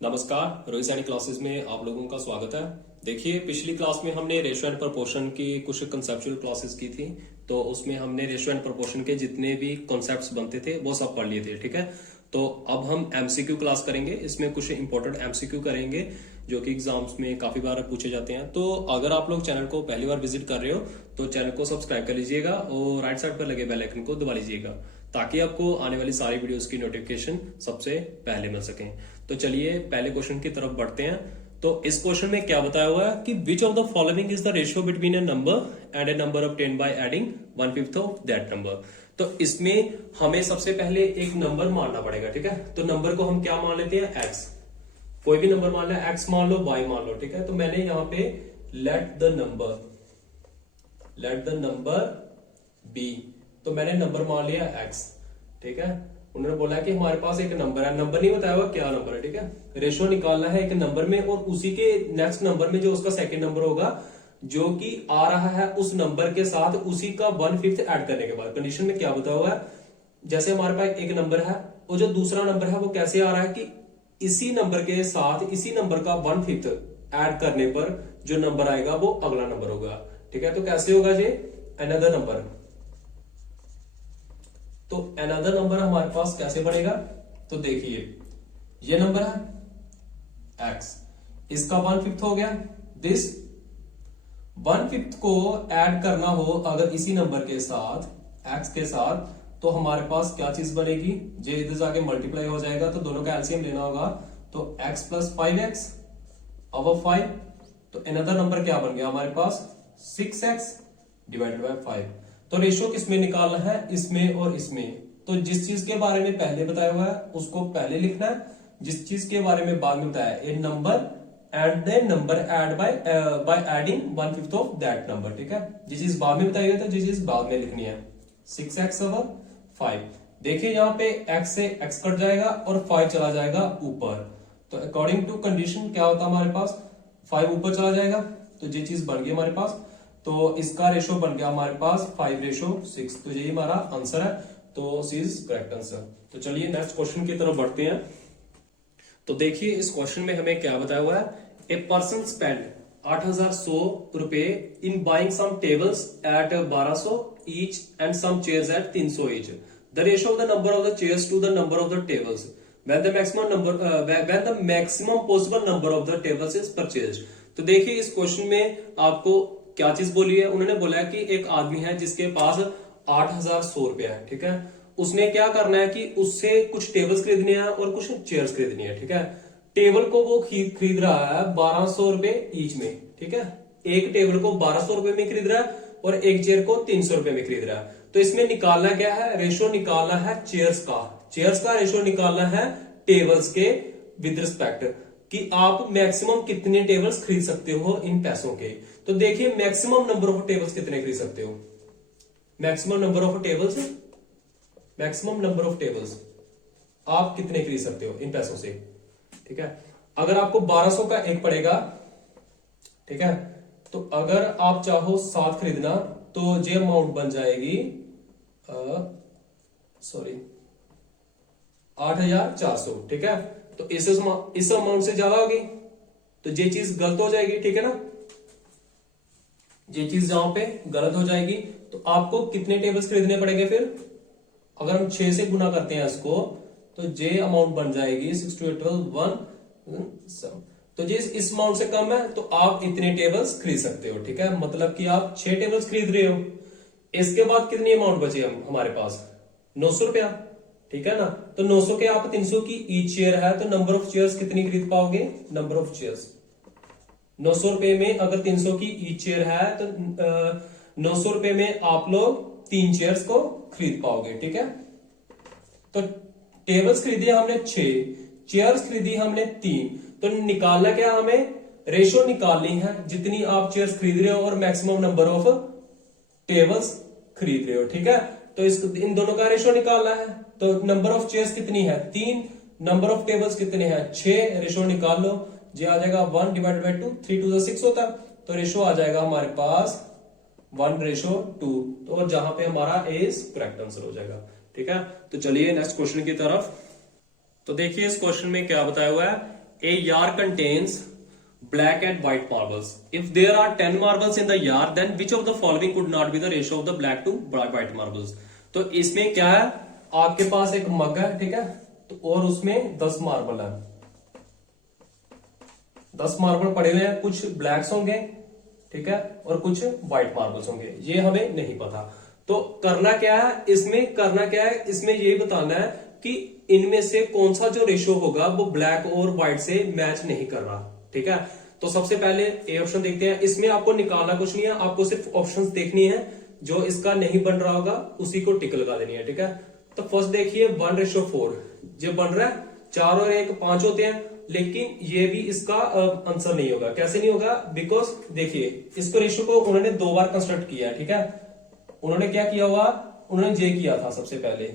नमस्कार, रोहित सैनी क्लासेस में आप लोगों का स्वागत है। देखिए, पिछली क्लास में हमने रेशियो एंड प्रोपोर्शन की कुछ कंसेप्चुअल क्लासेस की थी, तो उसमें हमने रेशियो एंड प्रोपोर्शन के जितने भी कॉन्सेप्ट्स बनते थे वो सब पढ़ लिए थे। ठीक है, तो अब हम एमसीक्यू क्लास करेंगे। इसमें कुछ इंपॉर्टेंट एमसीक्यू करेंगे जो कि एग्जाम्स में काफी बार पूछे जाते हैं। तो अगर आप लोग चैनल को पहली बार विजिट कर रहे हो तो चैनल को सब्सक्राइब कर लीजिएगा और राइट साइड पर लगे बेल आइकन को दबा लीजिएगा ताकि आपको आने वाली सारी वीडियोस की नोटिफिकेशन सबसे पहले मिल सके। तो चलिए पहले क्वेश्चन की तरफ बढ़ते हैं। तो इस क्वेश्चन में क्या बताया हुआ है कि which of the following is the ratio between a number and A number obtained by adding 1/5 of that number. तो इसमें हमें सबसे पहले एक नंबर मानना पड़ेगा। ठीक है, तो नंबर को हम क्या मान लेते हैं, एक्स। कोई भी नंबर मान लिया, एक्स मान लो, वाई मान लो। ठीक है, तो मैंने यहां पे लेट द नंबर बी, तो मैंने नंबर मान लिया एक्स। ठीक है, उन्होंने बोला कि हमारे पास एक नंबर है, नंबर नहीं बताया हुआ क्या नंबर है। ठीक है, रेशियो निकालना है एक नंबर में और उसी के नेक्स्ट नंबर में जो उसका सेकंड नंबर होगा जो कि आ रहा है उस नंबर के साथ उसी का 1/5 ऐड करने के बाद। कंडीशन में क्या बताया हुआ है, जैसे हमारे पास एक नंबर है और जो दूसरा नंबर है वो कैसे आ रहा है कि इसी नंबर के साथ इसी नंबर का 1/5 ऐड करने पर जो नंबर आएगा वो अगला नंबर होगा। ठीक है, तो कैसे होगा ये, अनदर नंबर। तो अनदर नंबर हमारे पास कैसे बनेगा, तो देखिए ये नंबर है एक्स, इसका 1/5 हो गया। दिस 1/5 को ऐड करना हो अगर इसी नंबर के साथ, एक्स के साथ, तो हमारे पास क्या चीज बनेगी, जे इधर जाके मल्टीप्लाई हो जाएगा तो दोनों का एलसीएम लेना होगा। तो x + 5x अब 5, तो अनदर नंबर क्या बन गया हमारे पास, 6x / 5। तो रेशियो किसमें निकालना है, इसमें और इसमें। तो जिस चीज के बारे में पहले बताया हुआ है उसको पहले लिखना है, जिस चीज के बारे में बाद में बताया a number and the number add by adding 1/5 of that number. ठीक है, जिस चीज बाद में बताई गई तो जिस चीज बाद में लिखनी है। 6x / 5, देखिए यहाँ पे x से x कट जाएगा और 5 चला जाएगा ऊपर। तो अकॉर्डिंग टू कंडीशन क्या होता है हमारे पास, 5 ऊपर चला जाएगा तो ये चीज बन गई हमारे पास। तो इसका रेशो बन गया हमारे पास 5:6। तो यही हमारा आंसर है, तो सी इज करेक्ट आंसर। तो चलिए नेक्स्ट क्वेश्चन की तरफ बढ़ते हैं। तो देखिए इस क्वेश्चन में हमें क्या बताया हुआ है, ए पर्सन स्पेंड 8,100 रुपए in buying some tables at 1200 each and some chairs at 300 each. The ratio of the number of the chairs to the number of the tables when the maximum possible number of the tables is purchased। तो देखिए इस question में आपको क्या चीज बोली है, उन्होंने बोला है कि एक आदमी है जिसके पास 8,100 रुपया है। ठीक है, उसने क्या करना है कि उससे कुछ टेबल्स खरीदने हैं और कुछ चेयर्स खरीदनी है। ठीक है, टेबल को वो खरीद रहा है 1,200 रुपए ईच में। ठीक है, एक टेबल को 1,200 रुपए में खरीद रहा है और एक चेयर को 300 रुपए में खरीद रहा है। तो इसमें निकालना क्या है, रेशो निकालना है चेयर्स का रेशो निकालना है टेबल्स के विद रिस्पेक्ट कि आप मैक्सिमम कितने टेबल्स खरीद सकते हो इन पैसों के। तो देखिए मैक्सिमम नंबर ऑफ टेबल्स कितने खरीद सकते हो, मैक्सिमम नंबर ऑफ टेबल्स आप कितने खरीद सकते हो इन पैसों से। ठीक है, अगर आपको 1200 का एक पड़ेगा, ठीक है, तो अगर आप चाहो 7 खरीदना तो ये अमाउंट बन जाएगी 8,400। ठीक है, तो इस अमाउंट से ज्यादा होगी तो ये चीज गलत हो जाएगी। ठीक है ना, ये चीज जहां पे गलत हो जाएगी तो आपको कितने टेबल्स खरीदने पड़ेंगे फिर, अगर हम 6 से गुना करते हैं इसको तो ये अमाउंट बन जाएगी 6 × 12 1। तो ये इस अमाउंट से कम है तो आप इतने टेबल्स खरीद सकते हो। ठीक है, मतलब कि आप 6 टेबल्स खरीद रहे हो। इसके बाद कितनी अमाउंट बची हमारे पास, 900 रुपया। ठीक है ना, तो 900 के आप 300 की ईच चेयर है तो नंबर ऑफ चेयर्स कितनी खरीद पाओगे, नंबर ऑफ चेयर्स 900 रुपए में अगर 300 की ईच चेयर है तो 900 रुपए में आप लोग 3 चेयर्स को खरीद पाओगे। ठीक है, तो टेबल्स खरीदी हमने 6, चेयर्स खरीदी हमने 3। तो निकालना क्या, हमें रेशियो निकालनी है जितनी आप चेयर्स खरीद रहे हो और मैक्सिमम नंबर ऑफ टेबल्स खरीद रहे हो। ठीक है, तो इन दोनों का रेशियो निकालना है। तो नंबर ऑफ चेयर्स कितनी है, 3, नंबर ऑफ टेबल्स कितने हैं, 6, रेशियो निकाल लो, ये आ जाएगा 1/2, 3 × 6 होता है। तो रेशियो आ जाएगा हमारे पास 1:2। तो जहां पे हमारा ए इज करेक्ट आंसर हो जाएगा। ठीक है, तो चलिए नेक्स्ट क्वेश्चन की तरफ। तो देखिए इस क्वेश्चन में क्या बताया हुआ है, a yard contains black and white marbles. If there are 10 marbles in the yard, then which of the following could not be the ratio of the black to white marbles? तो इसमें क्या है, आपके पास एक मग है, ठीक है, तो और उसमें 10 मार्बल है, 10 मार्बल पड़े हुए हैं, कुछ ब्लैक्स होंगे, ठीक है, और कुछ व्हाइट मार्बल्स होंगे, ये हमें नहीं पता। तो करना क्या है इसमें, करना क्या है इसमें, ये बताना है कि इनमें से कौन सा जो रेशियो होगा वो ब्लैक और व्हाइट से मैच नहीं कर रहा, ठीक है। तो सबसे पहले ए ऑप्शन देखते हैं, इसमें आपको निकालना कुछ नहीं है, आपको सिर्फ ऑप्शंस देखनी है, जो इसका नहीं बन रहा होगा उसी को टिक लगा देनी है, ठीक है। तो फर्स्ट देखिए 1:4 जो बन रहा है, 4 और 1 5 होते हैं, लेकिन ये भी इसका आंसर नहीं होगा। कैसे नहीं होगा, बिकॉज देखिए इसको रेशियो को उन्होंने 2 बार कंस्ट्रक्ट किया है, ठीक है। उन्होंने क्या किया हुआ, उन्होंने जे किया था सबसे पहले,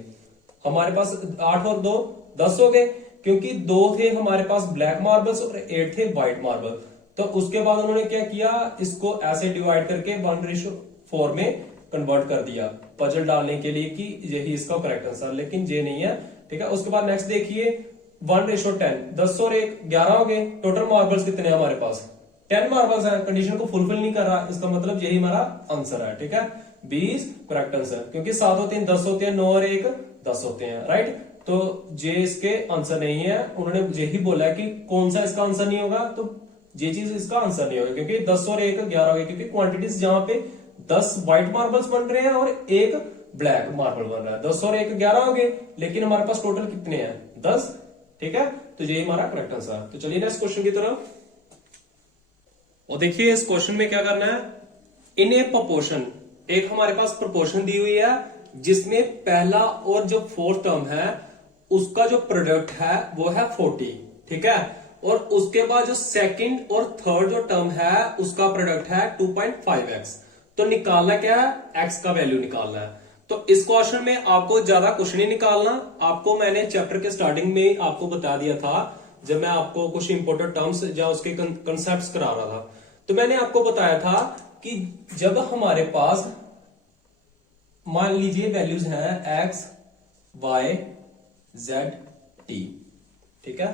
हमारे पास 8 और 2 10 हो गए, क्योंकि 2 थे हमारे पास ब्लैक मार्बल्स और 8 थे व्हाइट मार्बल। तो उसके बाद उन्होंने क्या किया, इसको ऐसे डिवाइड करके 1:4 में कन्वर्ट कर दिया पजल डालने के लिए कि यही इसका करेक्ट आंसर, लेकिन ये नहीं है, ठीक है। उसके बाद नेक्स्ट देखिए 1:10, 10 और 1 11 हो गए। टोटल मार्बल्स कितने हैं हमारे पास, 10 मार्बल्स हैं, कंडीशन को फुलफिल नहीं कर रहा, इसका मतलब यही हमारा आंसर है, ठीक है। 20 करेक्ट आंसर, क्योंकि 7 होते हैं 10 होते हैं, 9 और 1 10 होते हैं, राइट। तो जे इसके आंसर नहीं है, उन्होंने यही बोला कि कौन सा इसका आंसर नहीं होगा, तो ये चीज इसका आंसर नहीं होगा, क्योंकि 10 और 1 11 हो गए, क्योंकि क्वांटिटीज जहां पे 10 व्हाइट मार्बल्स बन रहे हैं और 1 ब्लैक मार्बल बन रहा है, 10 और 1 11 हो गए, लेकिन हमारे पास टोटल कितने हैं 10, ठीक है। तो ये हमारा करेक्ट आंसर है। तो चलिए नेक्स्ट क्वेश्चन की तरफ, और देखिए इस क्वेश्चन में क्या करना है, इन ए प्रोपोर्शन, एक हमारे पास प्रोपोर्शन दी हुई है जिसमें पहला और जो फोर्थ टर्म है उसका जो प्रोडक्ट है वो है 40, ठीक है, और उसके बाद जो सेकंड और थर्ड जो टर्म है उसका प्रोडक्ट है 2.5x। तो निकालना क्या है, x का वैल्यू निकालना है। तो इस क्वेश्चन में आपको ज्यादा कुछ नहीं निकालना, आपको मैंने चैप्टर के स्टार्टिंग में आपको बता दिया था, जब मैं आपको कुछ इंपोर्टेंट टर्म्स या उसके कंसेप्ट करा रहा था, तो मैंने आपको बताया था कि जब हमारे पास मान लीजिए वैल्यूज हैं x, y, z, t, ठीक है,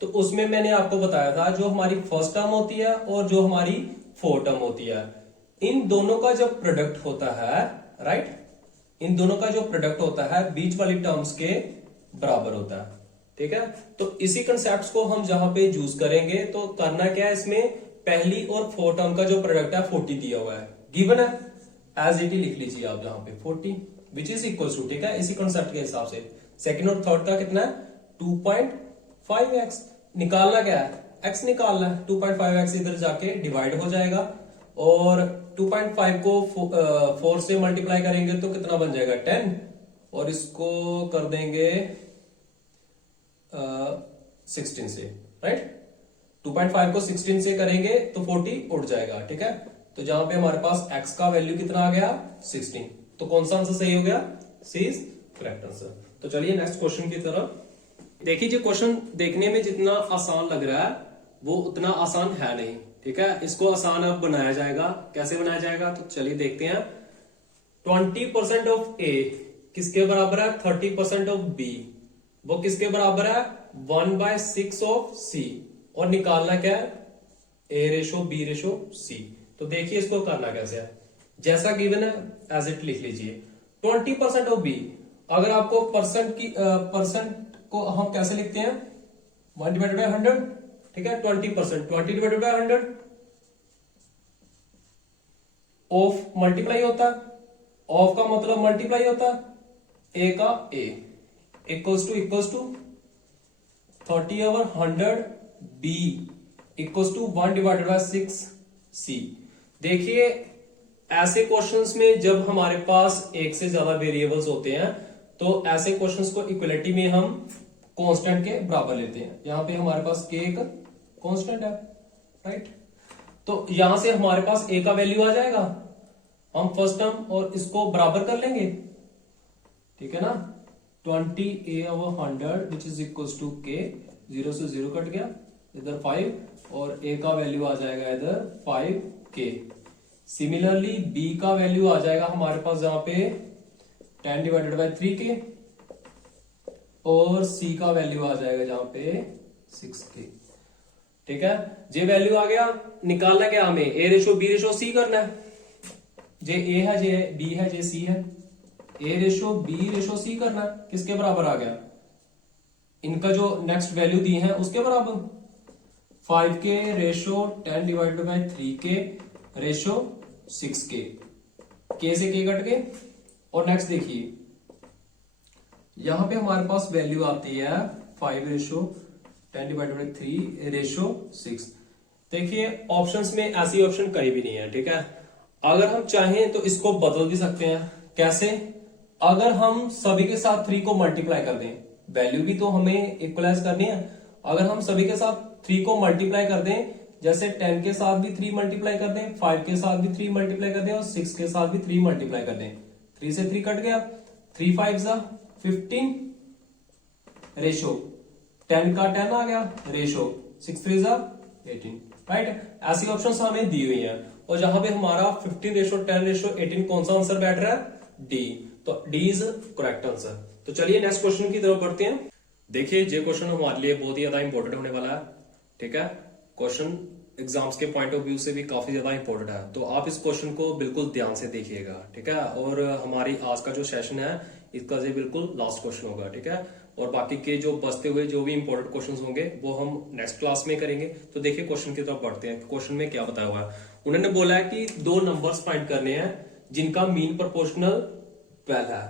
तो उसमें मैंने आपको बताया था जो हमारी फर्स्ट टर्म होती है और जो हमारी फोर्थ टर्म होती है, इन दोनों का जब प्रोडक्ट होता है, राइट, इन दोनों का जो प्रोडक्ट होता है बीच वाली टर्म्स के बराबर होता है, ठीक है। तो इसी कंसेप्ट को हम जहां पे यूज करेंगे, तो करना क्या है इसमें, पहली और फोर्थ टर्म का जो प्रोडक्ट है 40 दिया हुआ है, गिवन है, एज इट ही लिख लीजिए आप जहां पे 40 विच इज इक्वल टू, ठीक है, इसी कंसेप्ट के हिसाब से सेकंड और थर्ड का कितना है 2.5x। निकालना क्या है, x निकालना है, 2.5x इधर जाके डिवाइड हो जाएगा, और 2.5 को 4 से मल्टीप्लाई करेंगे तो कितना बन जाएगा 10, और इसको कर देंगे 16 से, राइट, 2.5 को 16 से करेंगे तो 40 उड़ जाएगा, ठीक है। तो जहां पे हमारे पास x का वैल्यू कितना आ गया 16, तो कौन सा आंसर सही हो गया, सी इज करेक्ट आंसर। तो चलिए नेक्स्ट क्वेश्चन की तरफ देखिए, जो क्वेश्चन देखने में जितना आसान लग रहा है वो उतना आसान है नहीं, ठीक है, इसको आसान अब बनाया जाएगा। कैसे बनाया जाएगा, तो चलिए देखते हैं। 20% ऑफ ए किसके बराबर है 30% ऑफ बी, वो किसके बराबर है 1/6 ऑफ सी, और निकालना क्या है ए रेशो बी रेशो सी। तो देखिए इसको करना कैसे है, जैसा गिवन है एज इट लिख लीजिए। 20% ऑफ बी, अगर आपको परसेंट की परसेंट को हम कैसे लिखते हैं 1/100, ठीक है, 20%, 20/100 ऑफ मल्टीप्लाई होता है, ऑफ का मतलब मल्टीप्लाई होता है, ए का A equals to 30/100 B equals to 1/6 C. देखिए ऐसे क्वेश्चंस में जब हमारे पास एक से ज्यादा वेरिएबल्स होते हैं तो ऐसे क्वेश्चंस को इक्वलिटी में हम कांस्टेंट के बराबर लेते हैं। यहां पे हमारे पास के एक कांस्टेंट है, राइट, तो यहां से हमारे पास ए का वैल्यू आ जाएगा, हम फर्स्ट टर्म और इसको बराबर कर लेंगे, ठीक है ना, 20/100 विच इज इक्वल टू के, 0 से 0 कट गया, इधर 5, और ए का वैल्यू आ जाएगा इधर 5k। सिमिलरली बी का वैल्यू आ जाएगा हमारे पास जहां पे 10/3k, और सी का वैल्यू आ जाएगा जहां पे 6k। ठीक है। जे वैल्यू आ गया, निकालना क्या हमें, ए रेशो बी रेशो सी करना है। जे ए है, जे बी है, जे सी है, ए रेशो बी रेशो सी करना है। किसके बराबर आ गया, इनका जो नेक्स्ट वैल्यू दी है उसके बराबर। 5k ratio 10 divided by 3k ratio 6k, k से k कट गए। और नेक्स्ट देखिए, यहां पे हमारे पास वैल्यू आती है 5 रेशो 10 डिवाइडेड बाय 3 रेशो 6। देखिए ऑप्शंस में ऐसी ऑप्शन कहीं भी नहीं है, ठीक है। अगर हम चाहें तो इसको बदल भी सकते हैं। कैसे, अगर हम सभी के साथ 3 को मल्टीप्लाई कर दें, वैल्यू भी तो हमें इक्वलाइज करनी है। अगर हम सभी के साथ 3 को मल्टीप्लाई कर दें, जैसे 10 के साथ भी 3 मल्टीप्लाई कर दें, 5 के साथ भी 3 मल्टीप्लाई कर दें और 6 के साथ भी 3 मल्टीप्लाई कर दें, 3 से 3 कट गया, 3 5 जा 15 रेशो 10 का 10 आ गया रेशो 6 3 जा 18, राइट। ऐसी ऑप्शंस हमें दी हुई हैं। और जहां पे हमारा 15 रेशो 10 रेशो 18 कौन सा आंसर बैठ रहा है, डी। तो डी इज करेक्ट आंसर। तो चलिए नेक्स्ट क्वेश्चन की तरफ बढ़ते हैं। देखिए ये क्वेश्चन हमारे लिए बहुत ही ज्यादा इंपॉर्टेंट होने वाला है, ठीक है। क्वेश्चन एग्जाम्स के पॉइंट ऑफ व्यू से भी काफी ज्यादा इंपॉर्टेंट है, तो आप इस क्वेश्चन को बिल्कुल ध्यान से देखिएगा, ठीक है। और हमारी आज का जो सेशन है इसका ये बिल्कुल लास्ट क्वेश्चन होगा, ठीक है। और बाकी के जो बचते हुए जो भी इंपॉर्टेंट क्वेश्चंस होंगे वो हम नेक्स्ट क्लास में करेंगे। तो देखिए क्वेश्चन की तरफ बढ़ते हैं। क्वेश्चन में क्या बताया हुआ है, उन्होंने बोला है कि 2 नंबर्स फाइंड करने हैं जिनका मीन प्रोपोर्शनल 12 है।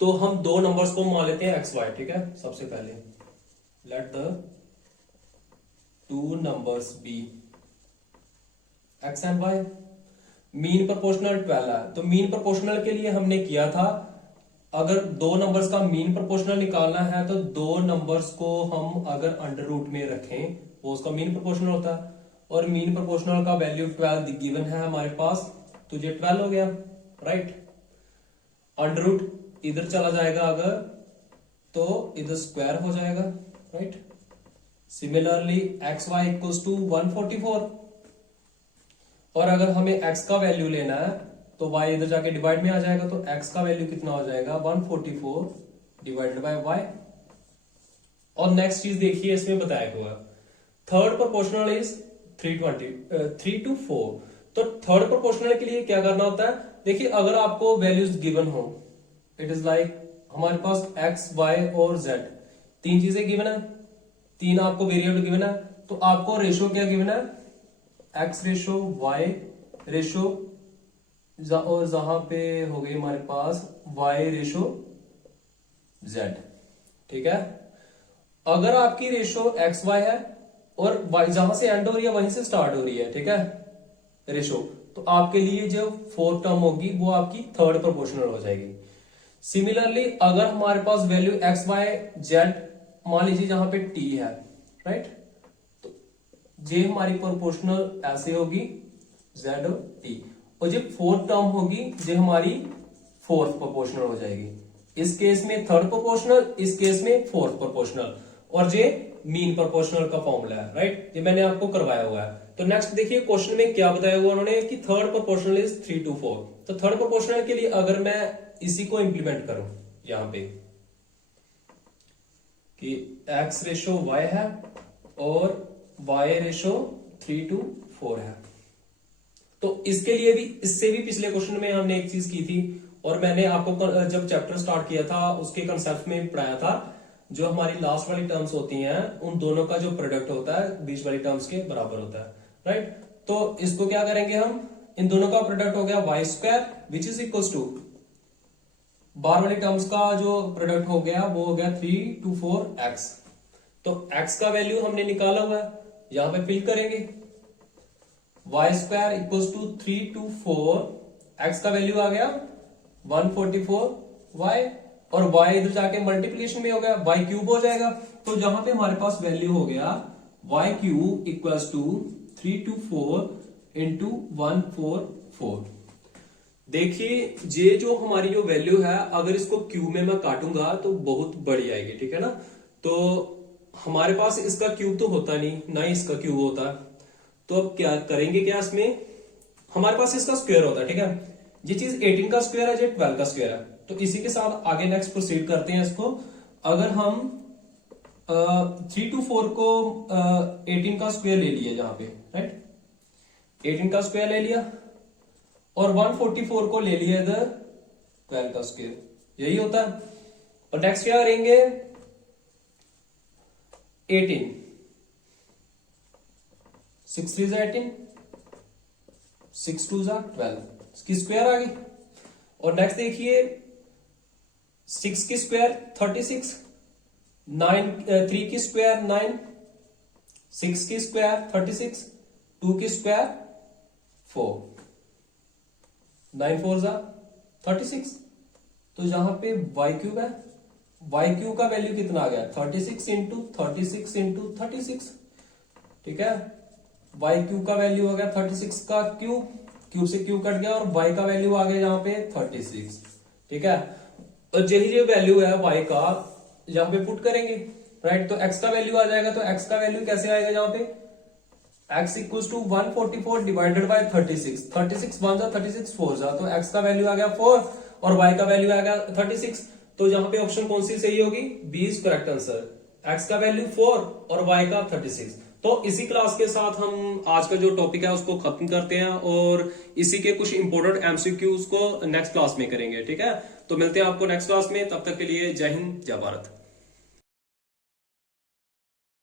तो हम 2 नंबर्स को मान लेते हैं एक्स वाई, ठीक है। सबसे पहले let the 2 numbers be X and Y, mean proportional 12 है। तो मीन प्रोपोर्शनल के लिए हमने किया था, अगर 2 नंबर्स का मीन प्रोपोर्शनल निकालना है तो 2 नंबर्स को हम अगर अंडर रूट में रखें वो उसका मीन प्रोपोर्शनल होता है। और मीन प्रोपोर्शनल का वैल्यू 12 गिवन है हमारे पास, तो ये 12 हो गया, राइट। अंडर रूट इधर चला जाएगा अगर, तो इधर स्क्वायर हो जाएगा, right. Similarly X Y equals to 144। और अगर हमें x का वैल्यू लेना है तो y इधर जाके डिवाइड में आ जाएगा, तो x का वैल्यू कितना हो जाएगा 144 डिवाइडेड बाय y। और नेक्स्ट चीज देखिए इसमें बताया हुआ, थर्ड प्रोपोर्शनल इज 3 to 4। तो थर्ड प्रोपोर्शनल के लिए क्या करना होता है, देखिए अगर आपको वैल्यूज गिवन हो, इट इज लाइक हमारे पास x y और z 3 चीजें गिवन है, 3 आपको वेरिएबल गिवन है, तो आपको रेशो क्या गिवन है, x रेशो y रेशो, और जहां पे हो गई हमारे पास y रेशो z, ठीक है। अगर आपकी रेशो x y है और y जहां से एंड हो रही है वहीं से स्टार्ट हो रही है, ठीक है, रेशो, तो आपके लिए जो 4th टर्म होगी वो आपकी थर्ड प्रोपोर्शनल हो जाएगी। सिमिलरली अगर हमारे पास वैल्यू x y z मान लीजिए जहां पे t है, राइट, तो ये हमारी प्रोपोर्शनल ऐसे होगी z और t, और जो 4th टर्म होगी ये हमारी 4th प्रोपोर्शनल हो जाएगी। इस केस में थर्ड प्रोपोर्शनल, इस केस में 4th प्रोपोर्शनल, और ये मीन प्रोपोर्शनल का फॉर्मूला है, राइट, ये मैंने आपको करवाया हुआ है। तो नेक्स्ट देखिए क्वेश्चन में क्या बताया हुआ उन्होंने कि थर्ड प्रोपोर्शनल इज 3 to 4। तो थर्ड प्रोपोर्शनल के लिए अगर मैं इसी को इंप्लीमेंट करूं यहां पे कि x रेशो y है और y रेशो 3 to 4 है, तो इसके लिए भी, इससे भी पिछले क्वेश्चन में हमने एक चीज की थी, और मैंने आपको जब चैप्टर स्टार्ट किया था उसके कंसेप्ट में पढ़ाया था, जो हमारी लास्ट वाली टर्म्स होती हैं उन दोनों का जो प्रोडक्ट होता है बीच वाली टर्म्स के बराबर होता है, राइट। तो इसको क्या करेंगे हम, इन दोनों का प्रोडक्ट हो गया y square which is equal to bar वाली टर्म्स का जो प्रोडक्ट हो गया वो हो गया 3 to 4 x। तो x का वैल्यू हमने निकाला हुआ है, यहां पे फिल करेंगे, y square equal to 3 to 4, x का वैल्यू आ गया 144y, और y इधर जाके मल्टीप्लीकेशन में हो गया, y क्यूब हो जाएगा। तो जहां पे हमारे पास वैल्यू हो गया y cube equals to 3 to 4 into 144। देखिए ये जो हमारी जो वैल्यू है अगर इसको क्यूब में मैं काटूंगा तो बहुत बड़ी आएगी, ठीक है ना। तो हमारे पास इसका क्यूब तो होता नहीं, ना ही इसका क्यूब होता, तो अब क्या करेंगे, क्या इसमें हमारे पास इसका स्क्वायर होता है, ठीक है। ये चीज 18 का स्क्वायर है, ये 12 का स्क्वायर है, तो इसी के साथ आगे नेक्स्ट प्रोसीड करते हैं इसको। अगर हम 3 to 4 को 18 का स्क्वायर ले लिया जहां पे, राइट, 18 का स्क्वायर ले लिया, और 144 को ले लिया इधर 12 का स्क्वायर, यही होता है। और नेक्स्ट क्या करेंगे, 18, 6 3 18, 6 2 12, इसकी स्क्वायर आ गई। और नेक्स्ट देखिए 6 की स्क्वायर 36, 9 3 की स्क्वायर 9, 6 की स्क्वायर 36, 2 की स्क्वायर 4, 9 4 36। तो यहां पे y क्यूब है, y क्यूब का वैल्यू कितना आ गया, 36 इंटू 36 इंटू 36, ठीक है। y क्यूब का वैल्यू हो गया 36 का क्यूब, क्यूब से क्यूब कट गया, और y का वैल्यू आ गया यहाँ पे 36, ठीक है। और यही जो वैल्यू है y का यहाँ पे पुट करेंगे, राइट, तो x का वैल्यू आ जाएगा। तो x का वैल्यू कैसे आएगा यहाँ पे, x equals to 144 divided by 36, 36 1 जा 36 4 जा, तो x का वैल्यू आ गया 4 और y का वैल्यू आ गया 36। तो यहाँ पे ऑप्शन कौन सी सही होगी, B is correct answer, x का वैल्यू 4 और y का 36। तो इसी क्लास के साथ हम आज का जो टॉपिक है उसको खत्म करते हैं, और इसी के कुछ इंपॉर्टेंट एमसीक्यूज को नेक्स्ट क्लास में करेंगे, ठीक है। तो मिलते हैं आपको नेक्स्ट क्लास में, तब तक के लिए जय हिंद जय भारत।